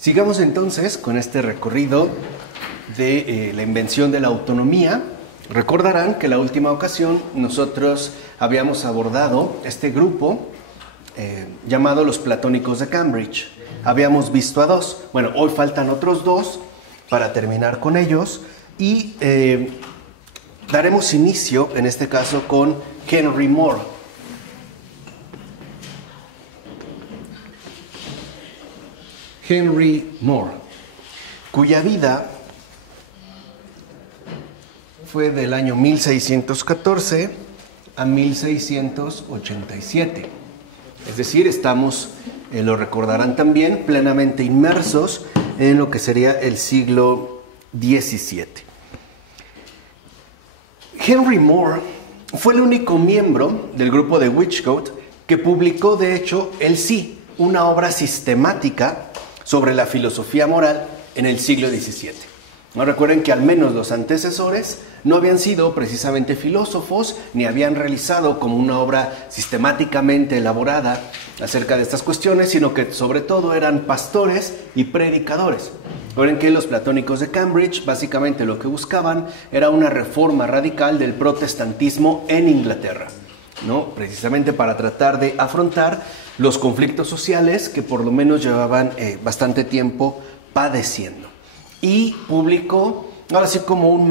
Sigamos entonces con este recorrido de la invención de la autonomía. Recordarán que la última ocasión nosotros habíamos abordado este grupo llamado los platónicos de Cambridge. Habíamos visto a dos. Bueno, hoy faltan otros dos para terminar con ellos y daremos inicio en este caso con Henry More. Henry More, cuya vida fue del año 1614 a 1687. Es decir, estamos, lo recordarán también, plenamente inmersos en lo que sería el siglo XVII. Henry More fue el único miembro del grupo de Whichcote que publicó, de hecho, él sí, una obra sistemática sobre la filosofía moral en el siglo XVII. No recuerden que al menos los antecesores no habían sido precisamente filósofos, ni habían realizado como una obra sistemáticamente elaborada acerca de estas cuestiones, sino que sobre todo eran pastores y predicadores. Recuerden que los platónicos de Cambridge básicamente lo que buscaban era una reforma radical del protestantismo en Inglaterra, ¿no? Precisamente para tratar de afrontar los conflictos sociales que por lo menos llevaban bastante tiempo padeciendo. Y publicó, ahora sí, como un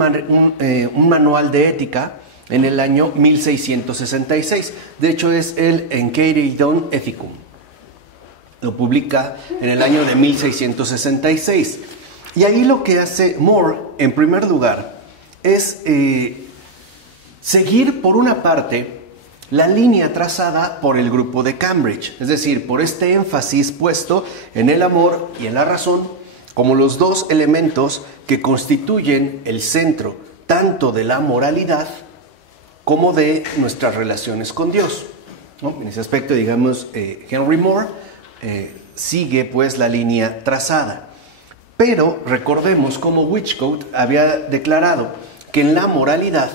manual de ética en el año 1666. De hecho, es el Enchiridion Ethicum. Lo publica en el año de 1666. Y ahí lo que hace More, en primer lugar, es seguir, por una parte, la línea trazada por el grupo de Cambridge, es decir, por este énfasis puesto en el amor y en la razón como los dos elementos que constituyen el centro tanto de la moralidad como de nuestras relaciones con Dios, ¿no? En ese aspecto, digamos, Henry More sigue pues la línea trazada. Pero recordemos cómo Whichcote había declarado que en la moralidad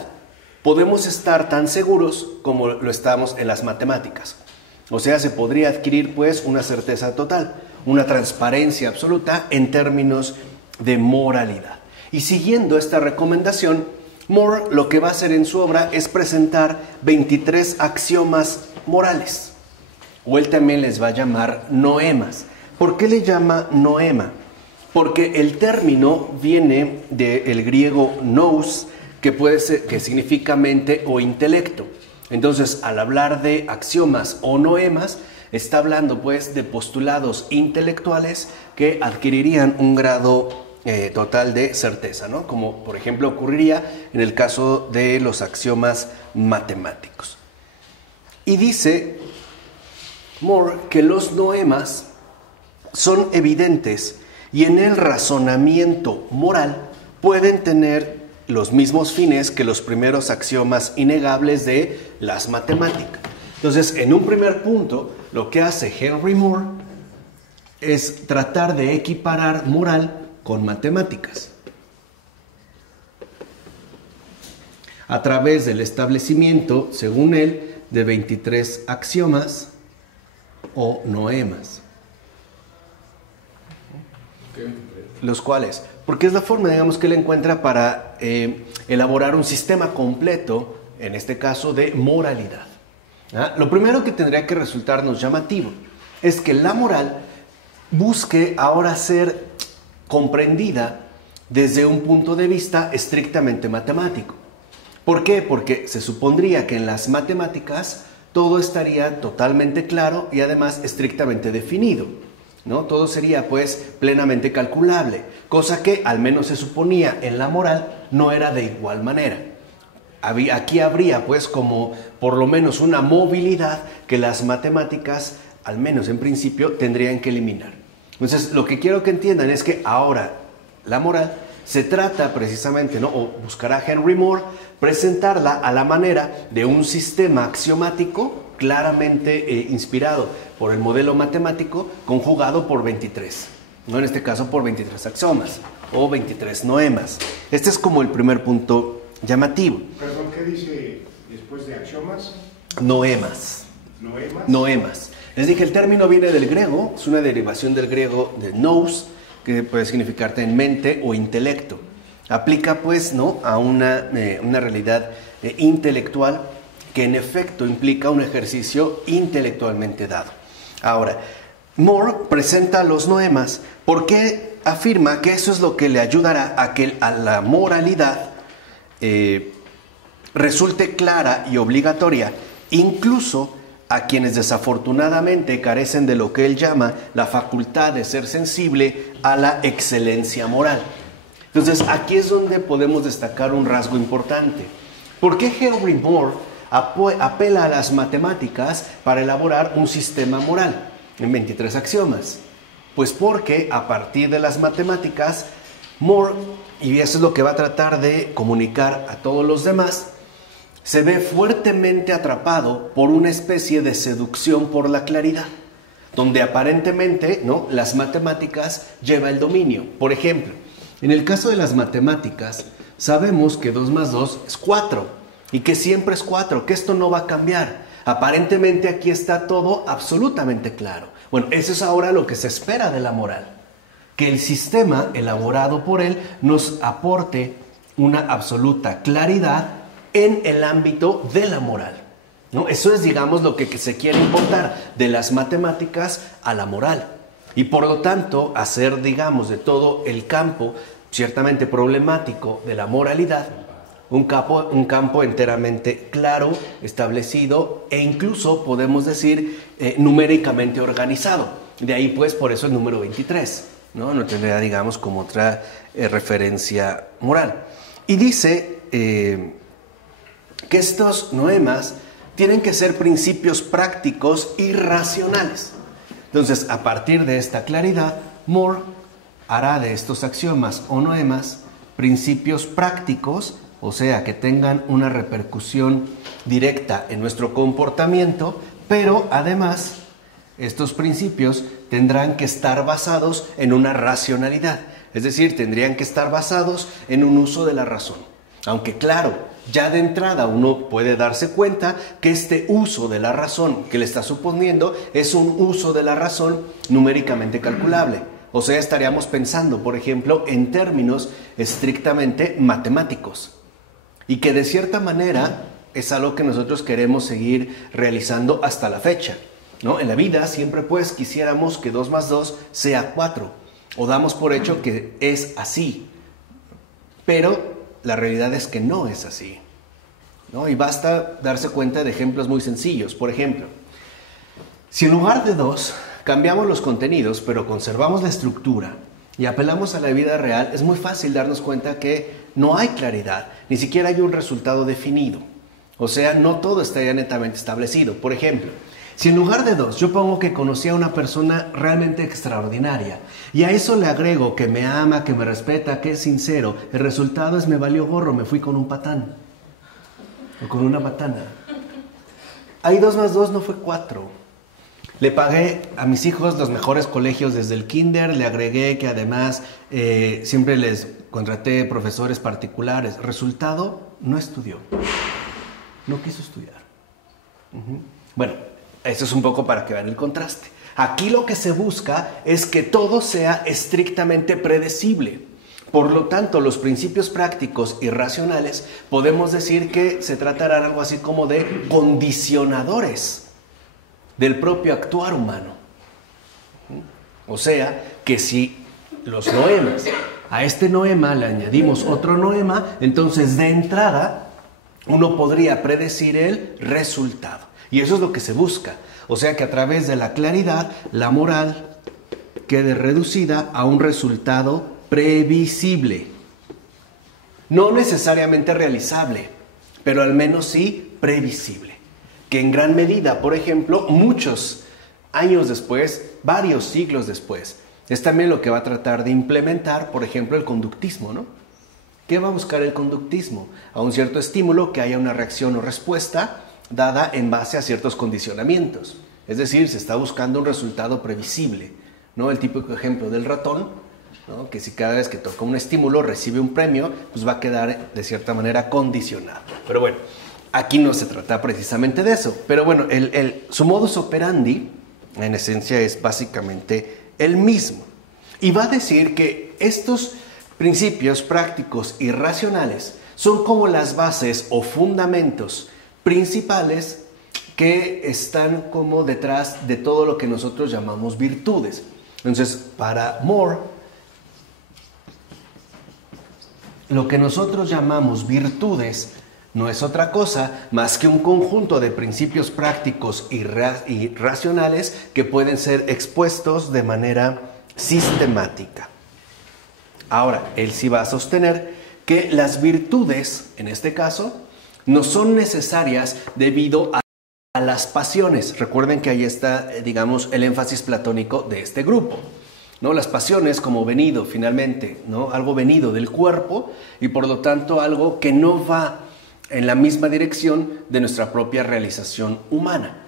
podemos estar tan seguros como lo estamos en las matemáticas. O sea, se podría adquirir pues una certeza total, una transparencia absoluta en términos de moralidad. Y siguiendo esta recomendación, More lo que va a hacer en su obra es presentar 23 axiomas morales, o él también les va a llamar noemas. ¿Por qué le llama noema? Porque el término viene del griego nous, que puede ser, que significa mente o intelecto. Entonces, al hablar de axiomas o noemas, está hablando pues de postulados intelectuales que adquirirían un grado total de certeza, ¿no? Como por ejemplo ocurriría en el caso de los axiomas matemáticos. Y dice More que los noemas son evidentes y en el razonamiento moral pueden tener los mismos fines que los primeros axiomas innegables de las matemáticas. Entonces, en un primer punto, lo que hace Henry More es tratar de equiparar moral con matemáticas a través del establecimiento, según él, de 23 axiomas o noemas. Los cuales, porque es la forma, digamos, que él encuentra para elaborar un sistema completo, en este caso, de moralidad. Lo primero que tendría que resultarnos llamativo es que la moral busque ahora ser comprendida desde un punto de vista estrictamente matemático. ¿Por qué? Porque se supondría que en las matemáticas todo estaría totalmente claro y además estrictamente definido, ¿no? Todo sería pues plenamente calculable, cosa que al menos se suponía en la moral no era de igual manera. Aquí habría pues como por lo menos una movilidad que las matemáticas, al menos en principio, tendrían que eliminar. Entonces, lo que quiero que entiendan es que ahora la moral se trata precisamente, ¿no? O buscará Henry More presentarla a la manera de un sistema axiomático claramente inspirado por el modelo matemático, conjugado por 23, ¿no? En este caso por 23 axiomas o 23 noemas. Este es como el primer punto llamativo. Perdón, ¿qué dice después de axiomas? Noemas. ¿Noemas? Noemas. Les dije, el término viene del griego, es una derivación del griego de nous, que puede significarte en mente o intelecto. Aplica pues, ¿no?, a una realidad intelectual que en efecto implica un ejercicio intelectualmente dado. Ahora, Moore presenta los noemas porque afirma que eso es lo que le ayudará a que a la moralidad resulte clara y obligatoria, incluso a quienes desafortunadamente carecen de lo que él llama la facultad de ser sensible a la excelencia moral. Entonces, aquí es donde podemos destacar un rasgo importante. ¿Por qué Henry Moore apela a las matemáticas para elaborar un sistema moral en 23 axiomas? Pues porque a partir de las matemáticas, Moore, y eso es lo que va a tratar de comunicar a todos los demás, se ve fuertemente atrapado por una especie de seducción por la claridad, donde aparentemente, ¿no?, las matemáticas lleva el dominio. Por ejemplo, en el caso de las matemáticas, sabemos que 2 más 2 es 4 y que siempre es 4, que esto no va a cambiar. Aparentemente aquí está todo absolutamente claro. Bueno, eso es ahora lo que se espera de la moral, que el sistema elaborado por él nos aporte una absoluta claridad en el ámbito de la moral, ¿no? Eso es, digamos, lo que se quiere importar de las matemáticas a la moral. Y por lo tanto, hacer, digamos, de todo el campo ciertamente problemático de la moralidad un campo enteramente claro, establecido e incluso, podemos decir, numéricamente organizado. De ahí, pues, por eso el número 23, ¿no? No tendría, digamos, como otra referencia moral. Y dice que estos noemas tienen que ser principios prácticos y racionales. Entonces, a partir de esta claridad, Moore hará de estos axiomas o noemas principios prácticos, o sea, que tengan una repercusión directa en nuestro comportamiento, pero además estos principios tendrán que estar basados en una racionalidad, es decir, tendrían que estar basados en un uso de la razón. Aunque claro, ya de entrada uno puede darse cuenta que este uso de la razón que le está suponiendo es un uso de la razón numéricamente calculable. O sea, estaríamos pensando, por ejemplo, en términos estrictamente matemáticos. Y que de cierta manera es algo que nosotros queremos seguir realizando hasta la fecha, ¿no? En la vida siempre pues quisiéramos que 2 más 2 sea 4. O damos por hecho que es así. Pero la realidad es que no es así, ¿no? Y basta darse cuenta de ejemplos muy sencillos. Por ejemplo, si en lugar de 2 cambiamos los contenidos, pero conservamos la estructura y apelamos a la vida real, es muy fácil darnos cuenta que no hay claridad, ni siquiera hay un resultado definido. O sea, no todo está ya netamente establecido. Por ejemplo, si en lugar de 2 yo pongo que conocí a una persona realmente extraordinaria y a eso le agrego que me ama, que me respeta, que es sincero, el resultado es me valió gorro, me fui con un patán o con una patana. Ahí 2 más 2 no fue 4. Le pagué a mis hijos los mejores colegios desde el kinder, le agregué que además siempre les contraté profesores particulares. Resultado, no estudió, no quiso estudiar. Bueno, eso es un poco para que vean el contraste. Aquí lo que se busca es que todo sea estrictamente predecible. Por lo tanto, los principios prácticos y racionales podemos decir que se tratará de algo así como de condicionadores del propio actuar humano. O sea, que si los noemas, a este noema le añadimos otro noema, entonces de entrada uno podría predecir el resultado. Y eso es lo que se busca. O sea, que a través de la claridad, la moral quede reducida a un resultado previsible. No necesariamente realizable, pero al menos sí previsible. Que en gran medida, por ejemplo, muchos años después, varios siglos después, es también lo que va a tratar de implementar, por ejemplo, el conductismo, ¿no? ¿Qué va a buscar el conductismo? A un cierto estímulo que haya una reacción o respuesta dada en base a ciertos condicionamientos. Es decir, se está buscando un resultado previsible, ¿no? El típico ejemplo del ratón, ¿no? Que si cada vez que toca un estímulo recibe un premio, pues va a quedar de cierta manera condicionado. Pero bueno, aquí no se trata precisamente de eso. Pero bueno, su modus operandi, en esencia, es básicamente el mismo. Y va a decir que estos principios prácticos y racionales son como las bases o fundamentos principales que están como detrás de todo lo que nosotros llamamos virtudes. Entonces, para Moore, lo que nosotros llamamos virtudes no es otra cosa más que un conjunto de principios prácticos y racionales que pueden ser expuestos de manera sistemática. Ahora, él sí va a sostener que las virtudes, en este caso, no son necesarias debido a las pasiones. Recuerden que ahí está, digamos, el énfasis platónico de este grupo, ¿no? Las pasiones como venido, finalmente, ¿no? Algo venido del cuerpo y por lo tanto algo que no va en la misma dirección de nuestra propia realización humana.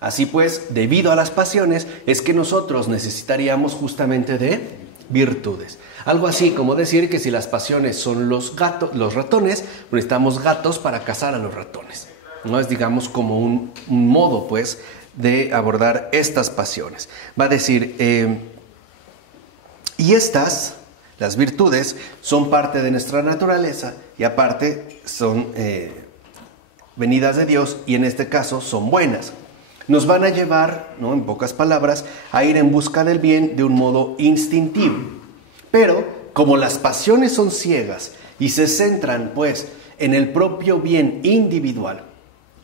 Así pues, debido a las pasiones, es que nosotros necesitaríamos justamente de virtudes. Algo así como decir que si las pasiones son los ratones, necesitamos gatos para cazar a los ratones. No es, digamos, como un modo, pues, de abordar estas pasiones. Va a decir, y estas, las virtudes, son parte de nuestra naturaleza y aparte son venidas de Dios y en este caso son buenas. Nos van a llevar, ¿no?, en pocas palabras, a ir en busca del bien de un modo instintivo. Pero, como las pasiones son ciegas y se centran, pues, en el propio bien individual,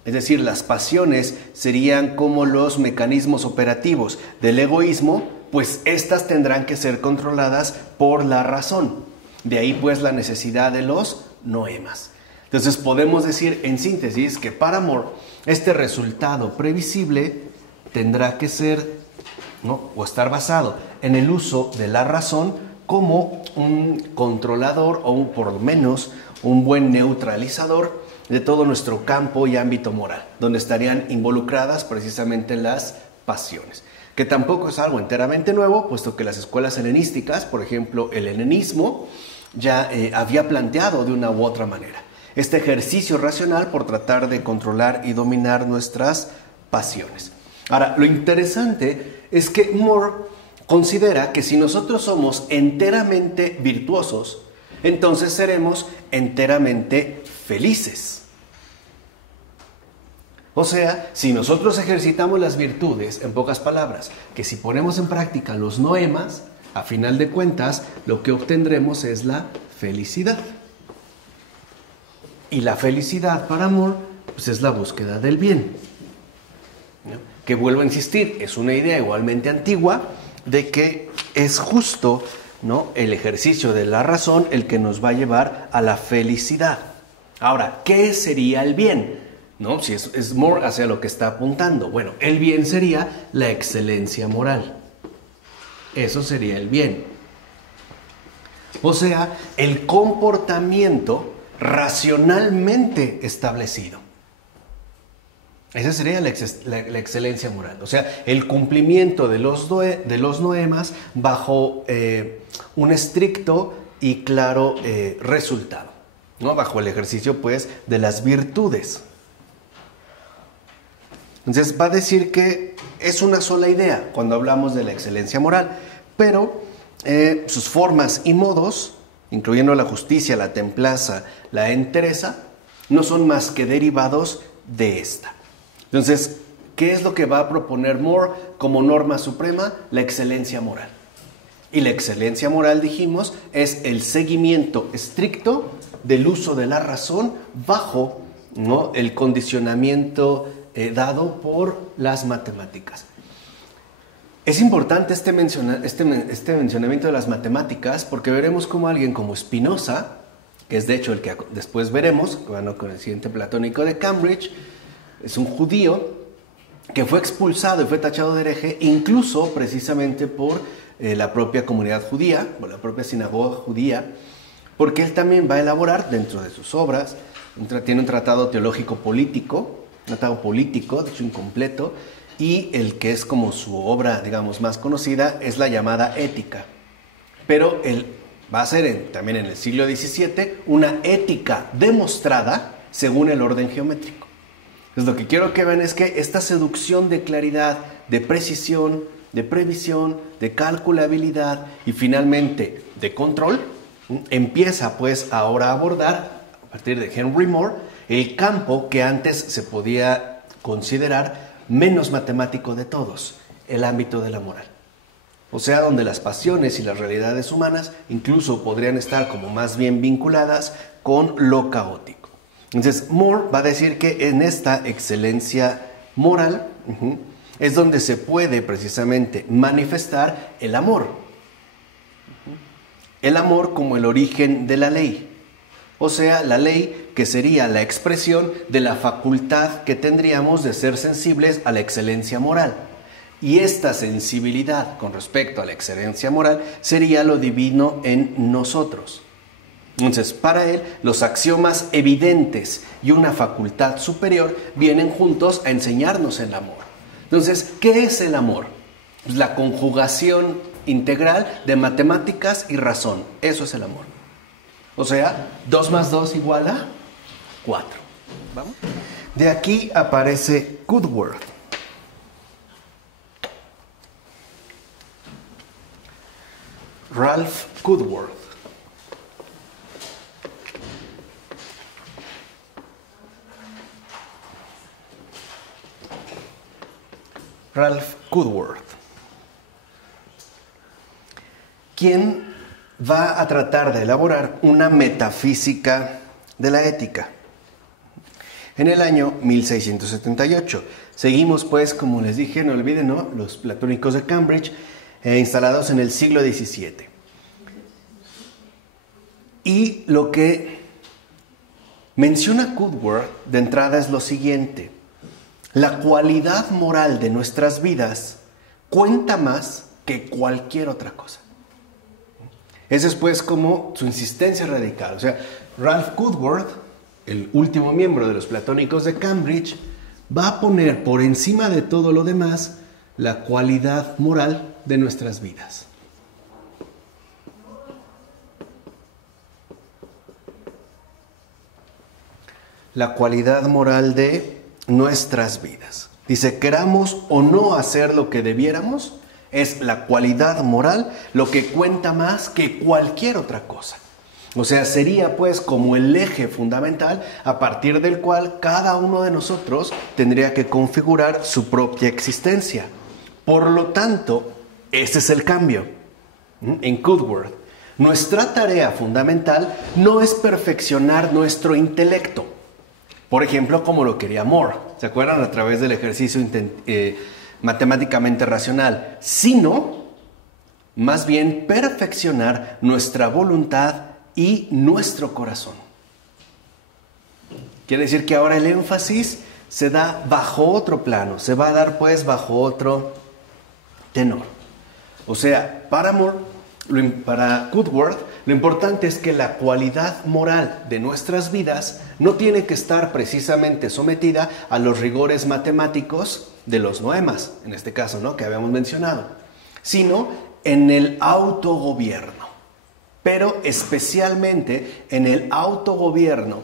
es decir, las pasiones serían como los mecanismos operativos del egoísmo, pues estas tendrán que ser controladas por la razón. De ahí, pues, la necesidad de los noemas. Entonces, podemos decir, en síntesis, que para Moore, este resultado previsible tendrá que ser, ¿no?, o estar basado en el uso de la razón como un controlador o por lo menos un buen neutralizador de todo nuestro campo y ámbito moral, donde estarían involucradas precisamente las pasiones, que tampoco es algo enteramente nuevo, puesto que las escuelas helenísticas, por ejemplo el helenismo, ya había planteado de una u otra manera este ejercicio racional por tratar de controlar y dominar nuestras pasiones. Ahora, lo interesante es que Moore considera que si nosotros somos enteramente virtuosos, entonces seremos enteramente felices. O sea, si nosotros ejercitamos las virtudes, en pocas palabras, que si ponemos en práctica los noemas, a final de cuentas, lo que obtendremos es la felicidad. Y la felicidad para Moore, pues es la búsqueda del bien, ¿no? Que vuelvo a insistir, es una idea igualmente antigua de que es justo, ¿no?, el ejercicio de la razón el que nos va a llevar a la felicidad. Ahora, ¿qué sería el bien? ¿No? Si es Moore hacia lo que está apuntando. Bueno, el bien sería la excelencia moral. Eso sería el bien. O sea, el comportamiento racionalmente establecido. Esa sería la excelencia moral. O sea, el cumplimiento de los noemas bajo un estricto y claro resultado, ¿no? Bajo el ejercicio, pues, de las virtudes. Entonces va a decir que es una sola idea cuando hablamos de la excelencia moral, pero sus formas y modos, incluyendo la justicia, la templanza, la entereza, no son más que derivados de esta. Entonces, ¿qué es lo que va a proponer Moore como norma suprema? La excelencia moral. Y la excelencia moral, dijimos, es el seguimiento estricto del uso de la razón bajo, ¿no?, el condicionamiento dado por las matemáticas. Es importante este mencionamiento de las matemáticas porque veremos cómo alguien como Spinoza, que es de hecho el que después veremos, bueno, con el siguiente platónico de Cambridge, es un judío que fue expulsado y fue tachado de hereje incluso precisamente por la propia comunidad judía, por la propia sinagoga judía, porque él también va a elaborar dentro de sus obras, tiene un tratado teológico político, de hecho incompleto, y el que es como su obra, digamos, más conocida es la llamada Ética. Pero él va a ser también en el siglo XVII una ética demostrada según el orden geométrico. Entonces lo que quiero que vean es que esta seducción de claridad, de precisión, de previsión, de calculabilidad y finalmente de control, empieza pues ahora a abordar, a partir de Henry Moore, el campo que antes se podía considerar menos matemático de todos, el ámbito de la moral. O sea, donde las pasiones y las realidades humanas incluso podrían estar como más bien vinculadas con lo caótico. Entonces, Moore va a decir que en esta excelencia moral es donde se puede precisamente manifestar el amor. El amor como el origen de la ley. O sea, la ley que sería la expresión de la facultad que tendríamos de ser sensibles a la excelencia moral. Y esta sensibilidad con respecto a la excelencia moral sería lo divino en nosotros. Entonces, para él, los axiomas evidentes y una facultad superior vienen juntos a enseñarnos el amor. Entonces, ¿qué es el amor? Pues la conjugación integral de matemáticas y razón. Eso es el amor. O sea, 2 más 2 igual a 4. ¿Vamos? De aquí aparece Coudworth. Ralph Coudworth. Ralph Coudworth, quien va a tratar de elaborar una metafísica de la ética en el año 1678. Seguimos pues, como les dije, no olviden, ¿no?, los platónicos de Cambridge, instalados en el siglo XVII. Y lo que menciona Coudworth de entrada es lo siguiente: la cualidad moral de nuestras vidas cuenta más que cualquier otra cosa. Esa es pues como su insistencia radical. O sea, Ralph Coudworth, el último miembro de los platónicos de Cambridge, va a poner por encima de todo lo demás la cualidad moral de nuestras vidas. La cualidad moral de nuestras vidas. Dice, queramos o no hacer lo que debiéramos, es la cualidad moral lo que cuenta más que cualquier otra cosa. O sea, sería pues como el eje fundamental a partir del cual cada uno de nosotros tendría que configurar su propia existencia. Por lo tanto, ese es el cambio en Coudworth. Nuestra tarea fundamental no es perfeccionar nuestro intelecto. Por ejemplo, como lo quería Moore, ¿se acuerdan? A través del ejercicio matemáticamente racional, sino más bien perfeccionar nuestra voluntad y nuestro corazón. Quiere decir que ahora el énfasis se da bajo otro plano, se va a dar pues bajo otro tenor. O sea, para Coudworth, lo importante es que la cualidad moral de nuestras vidas no tiene que estar precisamente sometida a los rigores matemáticos de los noemas, en este caso, ¿no?, que habíamos mencionado, sino en el autogobierno, pero especialmente en el autogobierno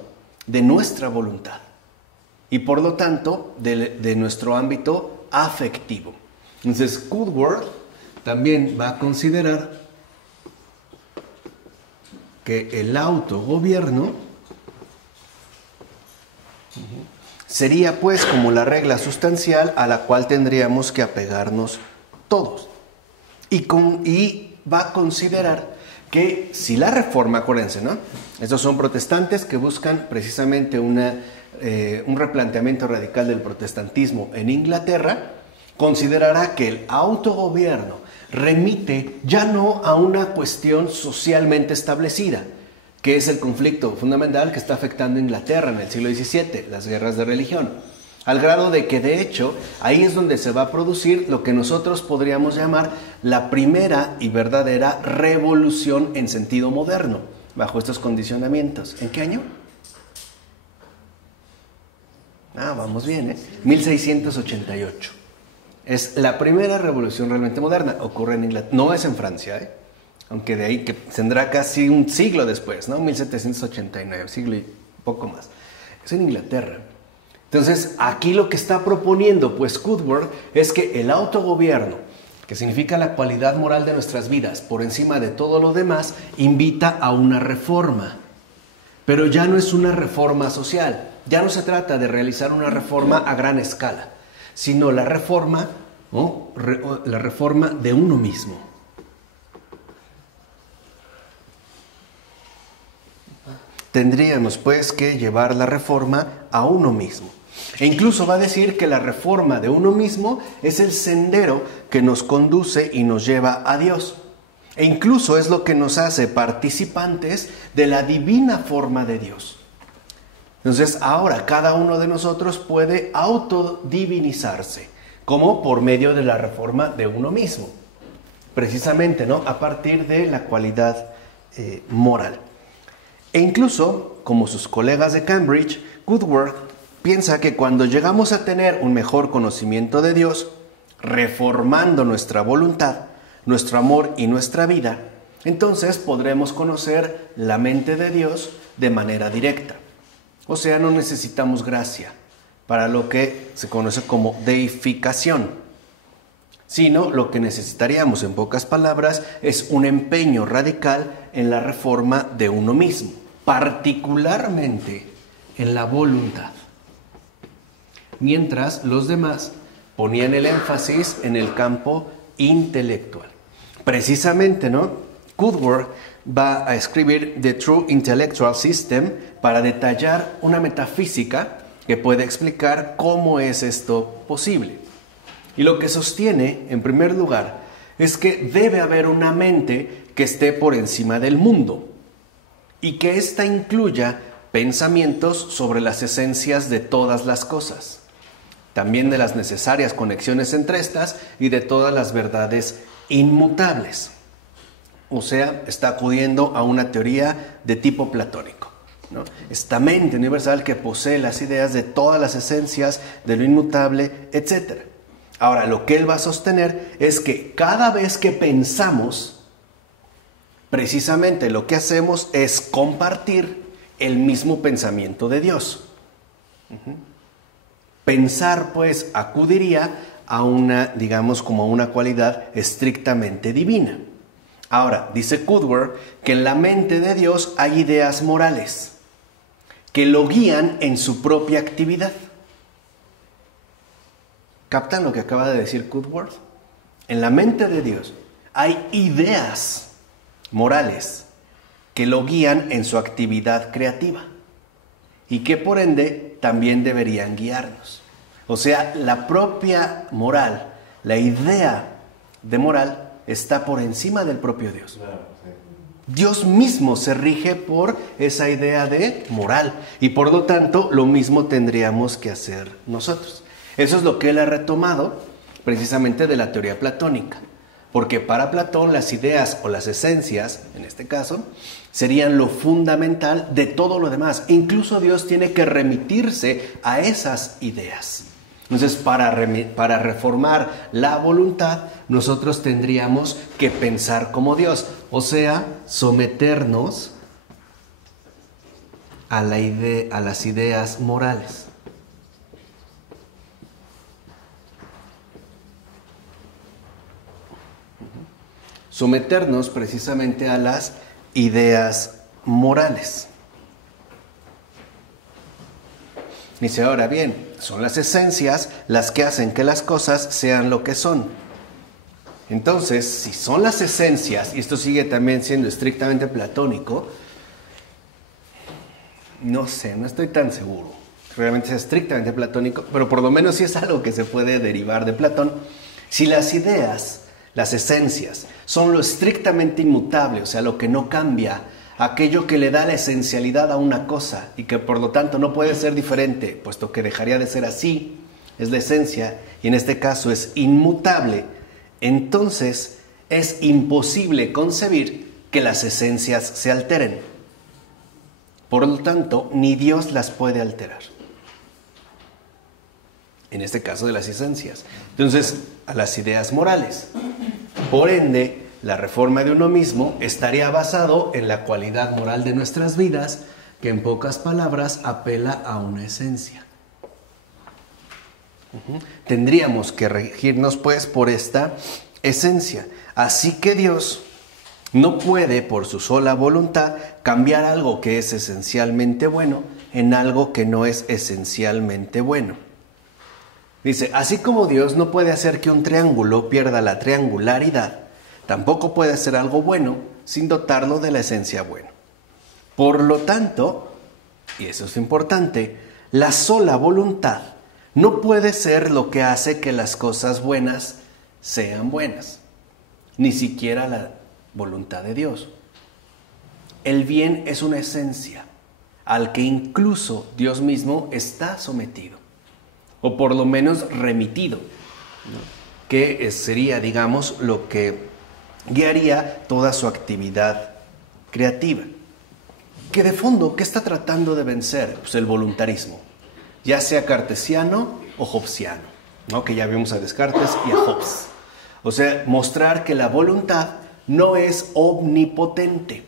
de nuestra voluntad y por lo tanto de nuestro ámbito afectivo. Entonces, Coudworth también va a considerar que el autogobierno sería pues como la regla sustancial a la cual tendríamos que apegarnos todos. Y va a considerar que si la reforma, acuérdense, ¿no?, estos son protestantes que buscan precisamente un replanteamiento radical del protestantismo en Inglaterra, considerará que el autogobierno remite ya no a una cuestión socialmente establecida, que es el conflicto fundamental que está afectando a Inglaterra en el siglo XVII, las guerras de religión, al grado de que de hecho ahí es donde se va a producir lo que nosotros podríamos llamar la primera y verdadera revolución en sentido moderno, bajo estos condicionamientos. ¿En qué año? Vamos bien, ¿eh? 1688. Es la primera revolución realmente moderna. Ocurre en Inglaterra. No es en Francia, ¿eh? Aunque de ahí que tendrá casi un siglo después, ¿no? 1789, siglo y poco más. Es en Inglaterra. Entonces, aquí lo que está proponiendo, pues, Coudworth, es que el autogobierno que significa la cualidad moral de nuestras vidas por encima de todo lo demás, invita a una reforma. Pero ya no es una reforma social, ya no se trata de realizar una reforma a gran escala, sino la reforma, la reforma de uno mismo. Tendríamos pues que llevar la reforma a uno mismo. E incluso va a decir que la reforma de uno mismo es el sendero que nos conduce y nos lleva a Dios. E incluso es lo que nos hace participantes de la divina forma de Dios. Entonces ahora cada uno de nosotros puede autodivinizarse, como por medio de la reforma de uno mismo. Precisamente, ¿no? A partir de la cualidad moral. E incluso, como sus colegas de Cambridge, Woodward piensa que cuando llegamos a tener un mejor conocimiento de Dios, reformando nuestra voluntad, nuestro amor y nuestra vida, entonces podremos conocer la mente de Dios de manera directa. O sea, no necesitamos gracia para lo que se conoce como deificación, sino lo que necesitaríamos, en pocas palabras, es un empeño radical en la reforma de uno mismo, particularmente en la voluntad. Mientras los demás ponían el énfasis en el campo intelectual. Precisamente, ¿no? Woodward va a escribir The True Intellectual System para detallar una metafísica que puede explicar cómo es esto posible. Y lo que sostiene, en primer lugar, es que debe haber una mente que esté por encima del mundo y que ésta incluya pensamientos sobre las esencias de todas las cosas, también de las necesarias conexiones entre estas y de todas las verdades inmutables. O sea, está acudiendo a una teoría de tipo platónico, ¿no? Esta mente universal que posee las ideas de todas las esencias, de lo inmutable, etc. Ahora, lo que él va a sostener es que cada vez que pensamos, precisamente lo que hacemos es compartir el mismo pensamiento de Dios. Pensar, pues, acudiría a una, digamos, como a una cualidad estrictamente divina. Ahora, dice Woodward que en la mente de Dios hay ideas morales que lo guían en su propia actividad. ¿Captan lo que acaba de decir Woodward? En la mente de Dios hay ideas morales que lo guían en su actividad creativa y que por ende también deberían guiarnos. O sea, la propia moral, la idea de moral está por encima del propio Dios. Dios mismo se rige por esa idea de moral y por lo tanto lo mismo tendríamos que hacer nosotros. Eso es lo que él ha retomado precisamente de la teoría platónica, porque para Platón las ideas o las esencias, en este caso, serían lo fundamental de todo lo demás. Incluso Dios tiene que remitirse a esas ideas. Entonces, para reformar la voluntad, nosotros tendríamos que pensar como Dios, o sea, someternos a las ideas morales. Someternos precisamente a las ideas morales. Dice, ahora bien, son las esencias las que hacen que las cosas sean lo que son. Entonces, si son las esencias, y esto sigue también siendo estrictamente platónico, no sé, no estoy tan seguro. Realmente es estrictamente platónico, pero por lo menos sí es algo que se puede derivar de Platón. Si las ideas, las esencias, son lo estrictamente inmutable, o sea, lo que no cambia, aquello que le da la esencialidad a una cosa y que por lo tanto no puede ser diferente, puesto que dejaría de ser así, es la esencia, y en este caso es inmutable, entonces es imposible concebir que las esencias se alteren. Por lo tanto, ni Dios las puede alterar. En este caso de las esencias. Entonces, a las ideas morales. Por ende, la reforma de uno mismo estaría basado en la cualidad moral de nuestras vidas, que en pocas palabras apela a una esencia. Tendríamos que regirnos pues por esta esencia. Así que Dios no puede, por su sola voluntad, cambiar algo que es esencialmente bueno en algo que no es esencialmente bueno. Dice, así como Dios no puede hacer que un triángulo pierda la triangularidad, tampoco puede hacer algo bueno sin dotarlo de la esencia buena. Por lo tanto, y eso es importante, la sola voluntad no puede ser lo que hace que las cosas buenas sean buenas, ni siquiera la voluntad de Dios. El bien es una esencia al que incluso Dios mismo está sometido, o por lo menos remitido, ¿no? Que sería, digamos, lo que guiaría toda su actividad creativa. Que de fondo, ¿qué está tratando de vencer? Pues el voluntarismo, ya sea cartesiano o hobbesiano, ¿no? Que ya vimos a Descartes y a Hobbes. O sea, mostrar que la voluntad no es omnipotente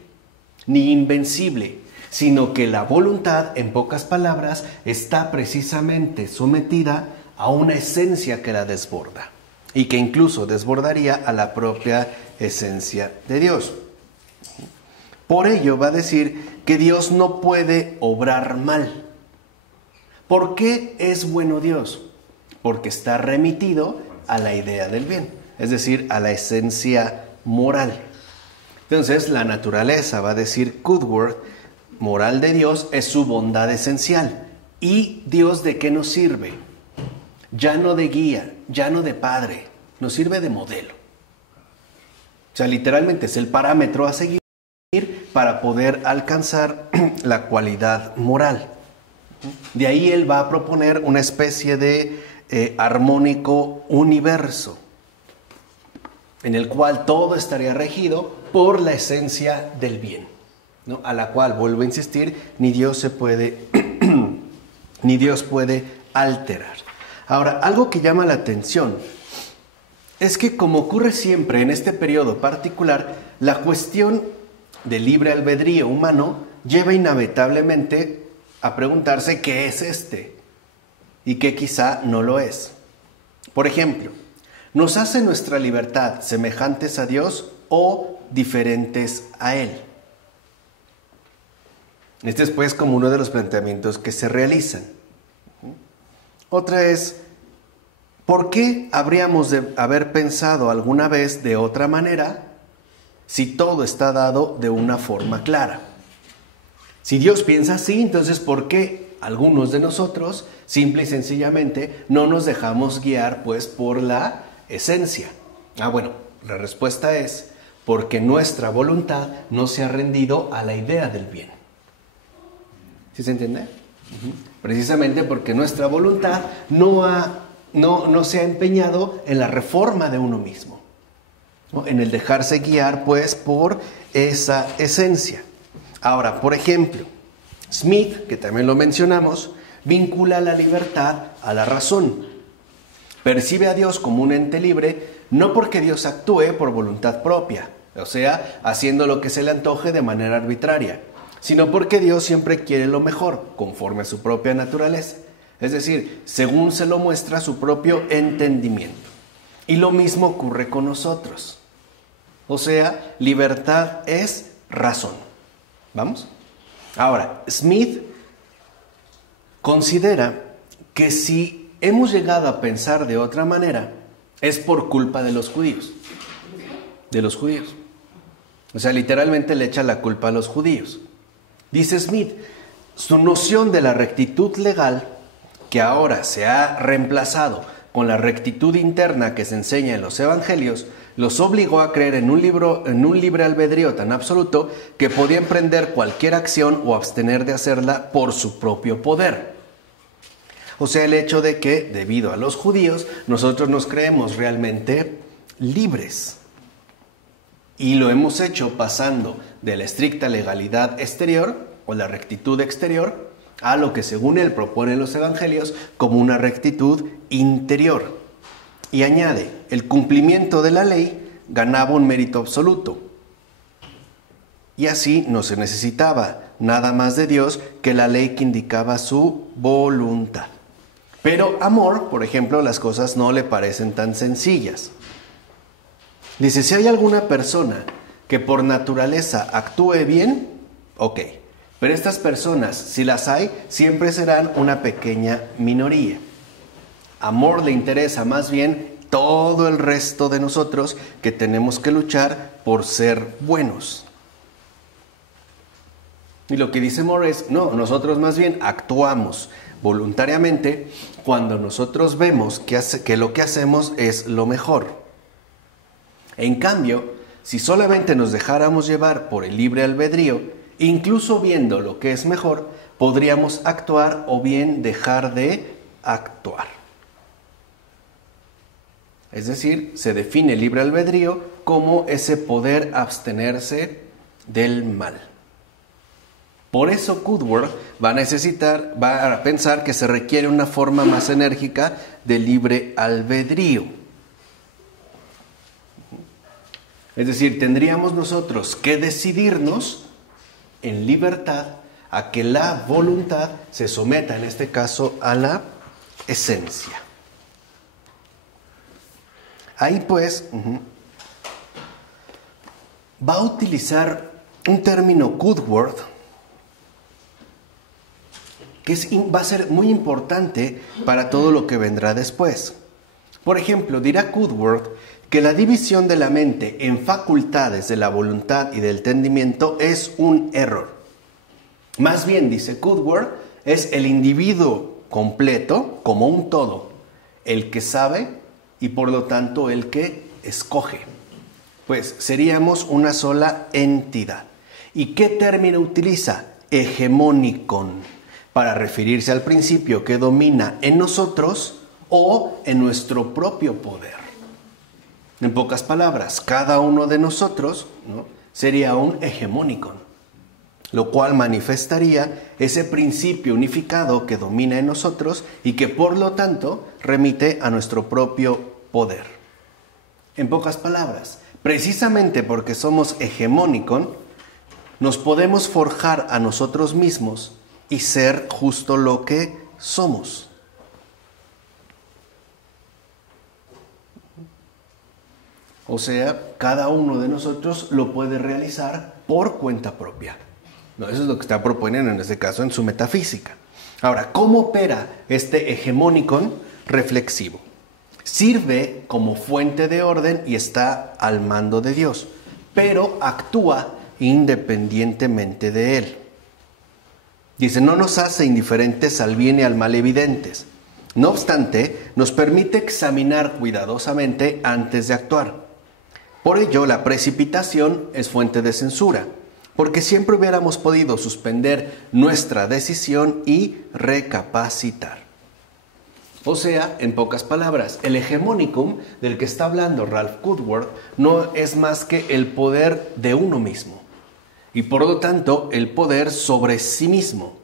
ni invencible, sino que la voluntad, en pocas palabras, está precisamente sometida a una esencia que la desborda y que incluso desbordaría a la propia esencia de Dios. Por ello va a decir que Dios no puede obrar mal. ¿Por qué es bueno Dios? Porque está remitido a la idea del bien, es decir, a la esencia moral. Entonces, la naturaleza, va a decir Cudworth, moral de Dios es su bondad esencial. ¿Y Dios de qué nos sirve? Ya no de guía, ya no de padre, nos sirve de modelo. O sea, literalmente es el parámetro a seguir para poder alcanzar la cualidad moral. De ahí él va a proponer una especie de armónico universo, en el cual todo estaría regido por la esencia del bien, ¿no? A la cual, vuelvo a insistir, ni Dios puede alterar. Ahora, algo que llama la atención es que, como ocurre siempre en este periodo particular, la cuestión del libre albedrío humano lleva inevitablemente a preguntarse qué es y qué quizá no lo es. Por ejemplo, ¿nos hace nuestra libertad semejantes a Dios o diferentes a Él? Este es pues como uno de los planteamientos que se realizan. Otra es, ¿por qué habríamos de haber pensado alguna vez de otra manera si todo está dado de una forma clara? Si Dios piensa así, entonces ¿por qué algunos de nosotros simple y sencillamente no nos dejamos guiar pues por la esencia? Bueno, la respuesta es porque nuestra voluntad no se ha rendido a la idea del bien. ¿Sí se entiende? Precisamente porque nuestra voluntad no se ha empeñado en la reforma de uno mismo, ¿no? En el dejarse guiar pues por esa esencia. Ahora, por ejemplo, Smith, que también lo mencionamos, vincula la libertad a la razón. Percibe a Dios como un ente libre, no porque Dios actúe por voluntad propia, o sea, haciendo lo que se le antoje de manera arbitraria, sino porque Dios siempre quiere lo mejor, conforme a su propia naturaleza, es decir, según se lo muestra su propio entendimiento. Y lo mismo ocurre con nosotros. O sea, libertad es razón. ¿Vamos? Ahora, Smith considera que si hemos llegado a pensar de otra manera, es por culpa de los judíos. De los judíos. O sea, literalmente le echa la culpa a los judíos. Dice Smith, su noción de la rectitud legal, que ahora se ha reemplazado con la rectitud interna que se enseña en los evangelios, los obligó a creer en un libre albedrío tan absoluto que podía emprender cualquier acción o abstener de hacerla por su propio poder. O sea, el hecho de que, debido a los judíos, nosotros nos creemos realmente libres. Y lo hemos hecho pasando de la estricta legalidad exterior o la rectitud exterior a lo que según él proponen los evangelios como una rectitud interior. Y añade, el cumplimiento de la ley ganaba un mérito absoluto. Y así no se necesitaba nada más de Dios que la ley que indicaba su voluntad. Pero a More, por ejemplo, las cosas no le parecen tan sencillas. Dice, si hay alguna persona que por naturaleza actúe bien, ok. Pero estas personas, si las hay, siempre serán una pequeña minoría. A Moore le interesa más bien todo el resto de nosotros que tenemos que luchar por ser buenos. Y lo que dice Moore es, no, nosotros más bien actuamos voluntariamente cuando nosotros vemos que lo que hacemos es lo mejor. En cambio, si solamente nos dejáramos llevar por el libre albedrío, incluso viendo lo que es mejor, podríamos actuar o bien dejar de actuar. Es decir, se define el libre albedrío como ese poder abstenerse del mal. Por eso Woodward va a pensar que se requiere una forma más enérgica de libre albedrío. Es decir, tendríamos nosotros que decidirnos en libertad a que la voluntad se someta, en este caso, a la esencia. Ahí pues va a utilizar un término Woodward que va a ser muy importante para todo lo que vendrá después. Por ejemplo, dirá Woodward que la división de la mente en facultades de la voluntad y del entendimiento es un error. Más bien, dice Woodward, es el individuo completo, como un todo, el que sabe y por lo tanto el que escoge. Pues seríamos una sola entidad. ¿Y qué término utiliza? Hegemónicon, para referirse al principio que domina en nosotros o en nuestro propio poder. En pocas palabras, cada uno de nosotros, ¿no?, sería un hegemónicon, lo cual manifestaría ese principio unificado que domina en nosotros y que por lo tanto remite a nuestro propio poder. En pocas palabras, precisamente porque somos hegemónicon, nos podemos forjar a nosotros mismos y ser justo lo que somos. O sea, cada uno de nosotros lo puede realizar por cuenta propia. No, eso es lo que está proponiendo en este caso en su metafísica. Ahora, ¿cómo opera este hegemónicon reflexivo? Sirve como fuente de orden y está al mando de Dios, pero actúa independientemente de Él. Dice, no nos hace indiferentes al bien y al mal evidentes. No obstante, nos permite examinar cuidadosamente antes de actuar. Por ello, la precipitación es fuente de censura, porque siempre hubiéramos podido suspender nuestra decisión y recapacitar. O sea, en pocas palabras, el hegemónicum del que está hablando Ralph Woodward no es más que el poder de uno mismo y por lo tanto el poder sobre sí mismo.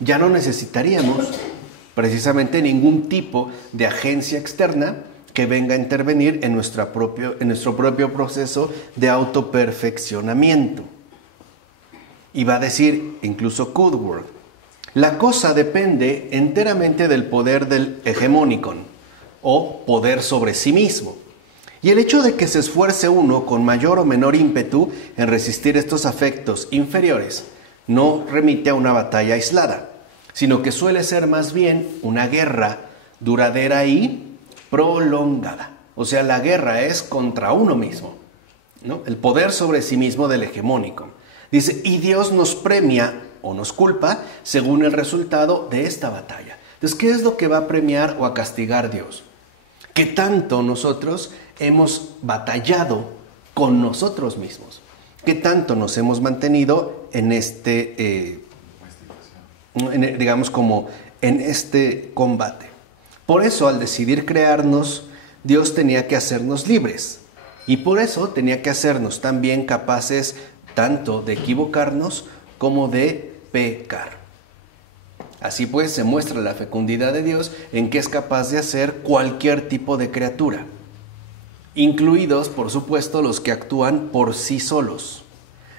Ya no necesitaríamos precisamente ningún tipo de agencia externa que venga a intervenir en nuestro propio proceso de autoperfeccionamiento. Y va a decir incluso Woodward, la cosa depende enteramente del poder del hegemónicon, o poder sobre sí mismo. Y el hecho de que se esfuerce uno con mayor o menor ímpetu en resistir estos afectos inferiores no remite a una batalla aislada, sino que suele ser más bien una guerra duradera y prolongada. O sea, la guerra es contra uno mismo, ¿no? El poder sobre sí mismo del hegemónico. Dice, y Dios nos premia o nos culpa según el resultado de esta batalla. Entonces, ¿qué es lo que va a premiar o a castigar Dios? Que tanto nosotros hemos batallado con nosotros mismos. Que tanto nos hemos mantenido en digamos como en este combate. Por eso, al decidir crearnos, Dios tenía que hacernos libres. Y por eso tenía que hacernos también capaces tanto de equivocarnos como de pecar. Así pues, se muestra la fecundidad de Dios en que es capaz de hacer cualquier tipo de criatura, incluidos, por supuesto, los que actúan por sí solos.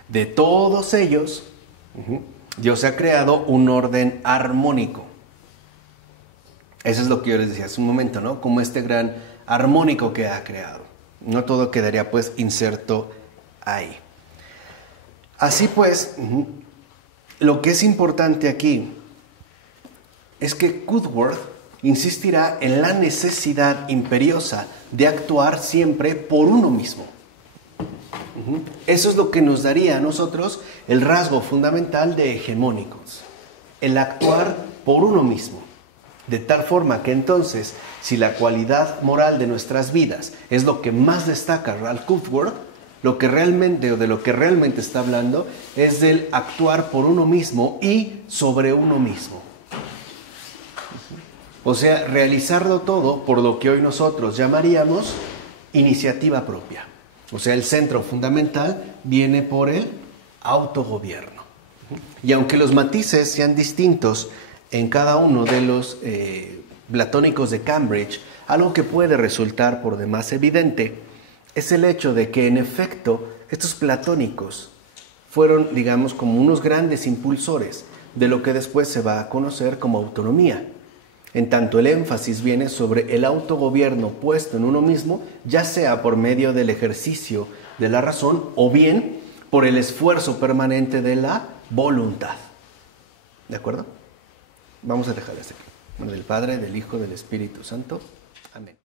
De todos ellos, Dios ha creado un orden armónico. Eso es lo que yo les decía hace un momento, ¿no? Como este gran armónico que ha creado. No todo quedaría pues inserto ahí. Así pues, lo que es importante aquí es que Coudworth insistirá en la necesidad imperiosa de actuar siempre por uno mismo. Eso es lo que nos daría a nosotros el rasgo fundamental de hegemónicos, el actuar por uno mismo. De tal forma que entonces, si la cualidad moral de nuestras vidas es lo que más destaca Ralph Coudworth, de lo que realmente está hablando es del actuar por uno mismo y sobre uno mismo. O sea, realizarlo todo por lo que hoy nosotros llamaríamos iniciativa propia. O sea, el centro fundamental viene por el autogobierno. Y aunque los matices sean distintos en cada uno de los platónicos de Cambridge, algo que puede resultar por demás evidente es el hecho de que en efecto estos platónicos fueron, digamos, como unos grandes impulsores de lo que después se va a conocer como autonomía. En tanto el énfasis viene sobre el autogobierno puesto en uno mismo, ya sea por medio del ejercicio de la razón o bien por el esfuerzo permanente de la voluntad. ¿De acuerdo? Vamos a dejar hasta aquí. Del Padre, del Hijo, del Espíritu Santo. Amén.